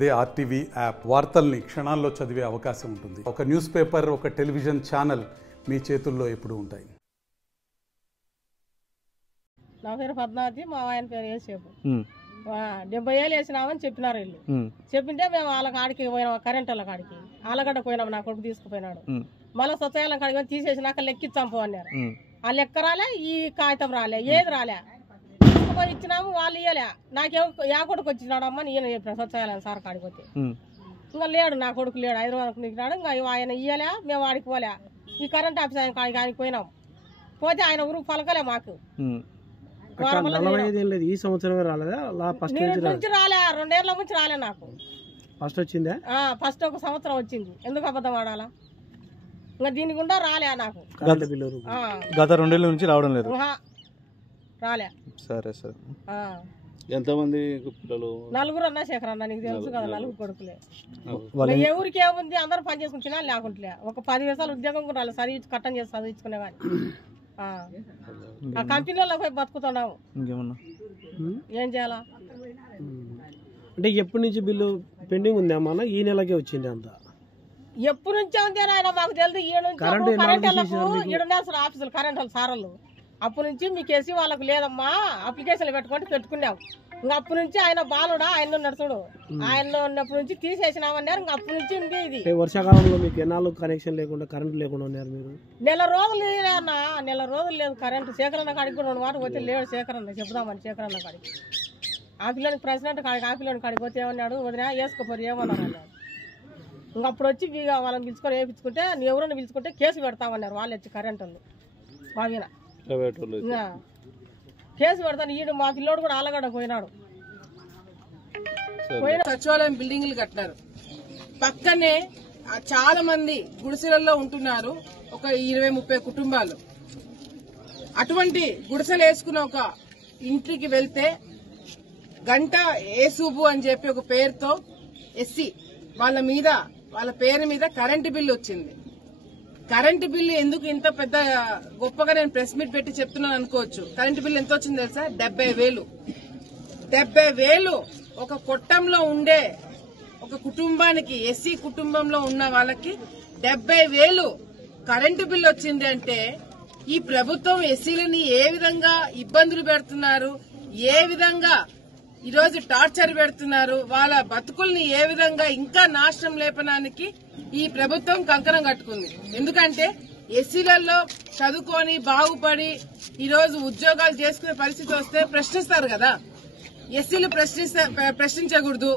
అదే RTV app వార్తల్ని క్షణాల్లో చదివే అవకాశం ఉంటుంది. ఒక న్యూస్ పేపర్, ఒక టెలివిజన్ ఛానల్ మీ చేతుల్లో ఎప్పుడూ ఉంటాయి. నా పేరు పద్మావతి, మా ఆయన పేరు యేసేపు. 70 ఏళ్ళు వేసినామని చెప్పినారు వీళ్ళు. చెప్పింటే మేము వాళ్ళ కాడికి పోయినాం, కరెంట్ వాళ్ళ కాడికి ఆలగడ్డ పోయినాం. నా కొడుకు తీసుకుపోయినాడు. మళ్ళీ స్వచ్ఛాలయం కాడికి తీసేసినాక లెక్కించాంపో అన్నారు. ఆ లెక్క రాలే, ఈ కాగితం రాలే, ఏది రాలే. ఇచ్చినాము, వాళ్ళు ఇయ్యలే. యా కొడుకు వచ్చినాడమ్మా ఈయన చెప్పిన స్వచ్ఛాలయం సార్ కాడికి పోతే ఇంకా లేడు, నా కొడుకు లేడు, హైదరాబాద్కు నిలిచినాడు. ఇంకా ఆయన ఇయ్యలే, మేము వాడికి పోలే. ఈ కరెంట్ ఆఫీస్ ఆయన కాడికి ఆయనకి పోయినాం. పోతే ఆయన ఊరికి పలకలే మాకు. ఈ సంవత్సరం రాలేదా? నుంచి రాలే, 2 ఏళ్ళ నుంచి రాలే నాకు. ఫస్ట్ వచ్చిందా? ఫస్ట్ ఒక సంవత్సరం వచ్చింది. ఎందుకు అబద్ధం ఆడాలా? ఇంకా దీని గుండా రాలే నాకు. గత 2 ఏళ్ళ నుంచి రావడం లేదు. రాలే. సరే సరే. ఎంతమంది పిల్లలు? 4 అన్నా శేఖర్ అన్న, నీకు తెలుసు కదా, 4 కొడుకులే. ఎవరికి ఏముంది, అందరూ పని చేసుకుని తినాలి. లేకుంటే ఒక 10 వేసాలు ఉద్యోగం కూడా రాలేదు. చదివి కట్టం చేసి చదివించుకునే కానీ ఆ కంపెనీలో పోయి బతుకుతున్నాము. ఏం చేయాలా? అంటే ఎప్పటి నుంచి బిల్లు పెండింగ్ ఉంది అమ్మా? ఈ నెలకే వచ్చింది అంత? ఎప్పటి నుంచే ఉంది ఆయన మాకు తెలియదు. ఈ నుంచి కరెంట్ వాళ్ళకు 7 ఆఫీసులు కరెంట్ వాళ్ళు సారలు అప్పటి నుంచి మీకు వేసి వాళ్ళకు లేదమ్మా అప్లికేషన్లు పెట్టుకున్నాం. ఇంకా అప్పటి నుంచి ఆయన బాలుడా, ఆయన నడుచుడు, ఆయన ఉన్నప్పటి నుంచి తీసేసినామన్నారు. ఇంకా అప్పటి నుంచి ఉంది ఇది. వర్షాకాలంలో మీకు ఎన్నాళ్ళు కనెక్షన్ లేకుండా, కరెంట్ లేకుండా ఉన్నారు మీరు? 1 రోజులు అన్నా, 1 రోజులు లేదు కరెంట్. శేఖరన్న కాడికి కూడా 2 మాట పోతే లేడు. శేఖరన్న చెప్దామని శేఖరన్న కాడికి ఆపిలోని ప్రెసిడెంట్ కాడికి ఆపిలోని కాడికి పోతే ఏమన్నాడు, వదినా వేసుకోపోరు ఏమన్నారు అన్నాడు. ఇంకా అప్పుడు వచ్చి వాళ్ళని పిలుచుకొని వేయించుకుంటే ఎవరైనా పిలుచుకుంటే కేసు పెడతామన్నారు. వాళ్ళు వచ్చి కరెంట్ వాళ్ళు బాగిన కేసు పెడతాను. ఈడు మా పిల్లోడు కూడా ఆలగడ్డ పోయినాడు. సచివాలయం బిల్డింగ్లు కట్టినారు. పక్కనే చాలా మంది గుడిసెలలో ఉంటున్నారు, ఒక 20-30 కుటుంబాలు. అటువంటి గుడిసెలు వేసుకున్న ఒక ఇంటికి వెళ్తే గంట ఏసూబు అని చెప్పి ఒక పేరుతో ఎస్సీ వాళ్ళ పేరు మీద కరెంటు బిల్లు వచ్చింది. కరెంటు బిల్లు ఎందుకు ఇంత పెద్ద గొప్పగా నేను ప్రెస్ మీట్ పెట్టి చెప్తున్నాను అనుకోవచ్చు. కరెంటు బిల్లు ఎంత వచ్చింది తెలుసా? 70,000. 70,000 ఒక కొట్టంలో ఉండే ఒక కుటుంబానికి, ఎస్సీ కుటుంబంలో ఉన్న వాళ్ళకి 70,000 కరెంటు బిల్లు వచ్చింది. అంటే ఈ ప్రభుత్వం ఎస్సీలని ఏ విధంగా ఇబ్బందులు పెడుతున్నారు, ఏ విధంగా ఈరోజు టార్చర్ పెడుతున్నారు, వాళ్ళ బతుకుల్ని ఏ విధంగా ఇంకా నాశనం లేపడానికి ఈ ప్రభుత్వం కంకణం కట్టుకుంది. ఎందుకంటే ఎస్సీలలో చదువుకొని బాగుపడి ఈరోజు ఉద్యోగాలు చేసుకునే పరిస్థితి వస్తే ప్రశ్నిస్తారు కదా. ఎస్సీలు ప్రశ్నించకూడదు,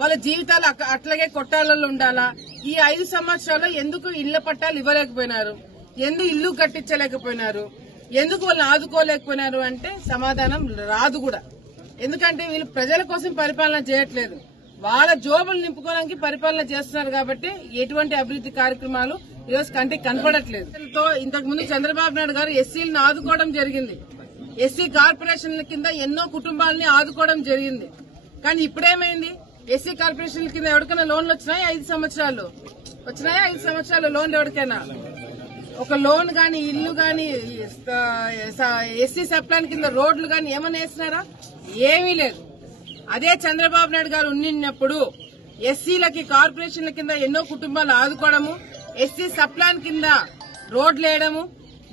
వాళ్ళ జీవితాలు అట్లాగే కొట్టాలలో ఉండాలా. ఈ 5 సంవత్సరాల్లో ఎందుకు ఇళ్ల పట్టాలు ఇవ్వలేకపోయినారు, ఎందుకు ఇల్లు కట్టించలేకపోయినారు, ఎందుకు వాళ్ళని ఆదుకోలేకపోయినారు అంటే సమాధానం రాదు కూడా. ఎందుకంటే వీళ్ళు ప్రజల కోసం పరిపాలన చేయట్లేదు, వాళ్ళ జోబులు నింపుకోవడానికి పరిపాలన చేస్తున్నారు. కాబట్టి ఎటువంటి అభివృద్ధి కార్యక్రమాలు ఈరోజు కంటికి కనపడట్లేదు. ఇంతకు ముందు చంద్రబాబు నాయుడు గారు ఎస్సీలను ఆదుకోవడం జరిగింది. ఎస్సీ కార్పొరేషన్ల కింద ఎన్నో కుటుంబాలని ఆదుకోవడం జరిగింది. కానీ ఇప్పుడేమైంది? ఎస్సీ కార్పొరేషన్ల కింద ఎవరికైనా లోన్లు వచ్చినాయా? 5 సంవత్సరాలు వచ్చినాయా? 5 సంవత్సరాలు లోన్లు ఎవరికైనా ఒక లోన్ గాని, ఇల్లు గాని, ఎస్సీ సప్లాన్ కింద రోడ్లు గాని ఏమైనా వేసినారా? ఏమీ లేదు. అదే చంద్రబాబు నాయుడు గారు ఉన్నప్పుడు ఎస్సీలకి కార్పొరేషన్ల కింద ఎన్నో కుటుంబాలు ఆదుకోవడము, ఎస్సీ సప్లాన్ కింద రోడ్లు వేయడము,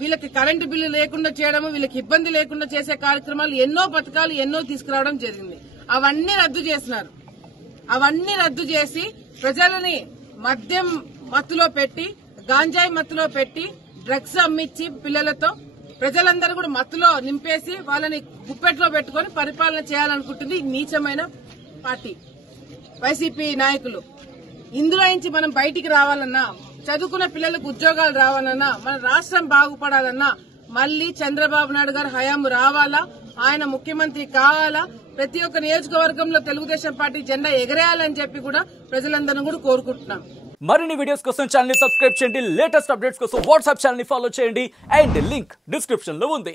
వీళ్ళకి కరెంటు బిల్లు లేకుండా చేయడము, వీళ్ళకి ఇబ్బంది లేకుండా చేసే కార్యక్రమాలు, ఎన్నో పథకాలు ఎన్నో తీసుకురావడం జరిగింది. అవన్నీ రద్దు చేసినారు. అవన్నీ రద్దు చేసి ప్రజలని మద్యం మత్తులో పెట్టి, గాంజాయి మత్తులో పెట్టి, డ్రగ్స్ అమ్మించి పిల్లలతో ప్రజలందరూ కూడా మత్తులో నింపేసి వాళ్ళని గుప్పెట్లో పెట్టుకుని పరిపాలన చేయాలనుకుంటుంది నీచమైన పార్టీ వైసీపీ నాయకులు. ఇందులో నుంచి మనం బయటికి రావాలన్నా, చదువుకున్న పిల్లలకు ఉద్యోగాలు రావాలన్నా, మన రాష్ట్రం బాగుపడాలన్నా మళ్లీ చంద్రబాబు నాయుడు గారు హయాము రావాలా, ఆయన ముఖ్యమంత్రి కావాలా, ప్రతి ఒక్క నియోజకవర్గంలో తెలుగుదేశం పార్టీ జెండా ఎగరేయాలని చెప్పి కూడా ప్రజలందరూ కూడా కోరుకుంటున్నాం. మరిన్ని వీడియోస్ కోసం ఛానల్ ని సబ్స్క్రైబ్ చేయండి, లేటెస్ట్ అప్డేట్స్ కోసం వాట్సాప్ ఛానల్ ని ఫాలో చేయండి, అండ్ లింక్ డిస్క్రిప్షన్ లో ఉంది.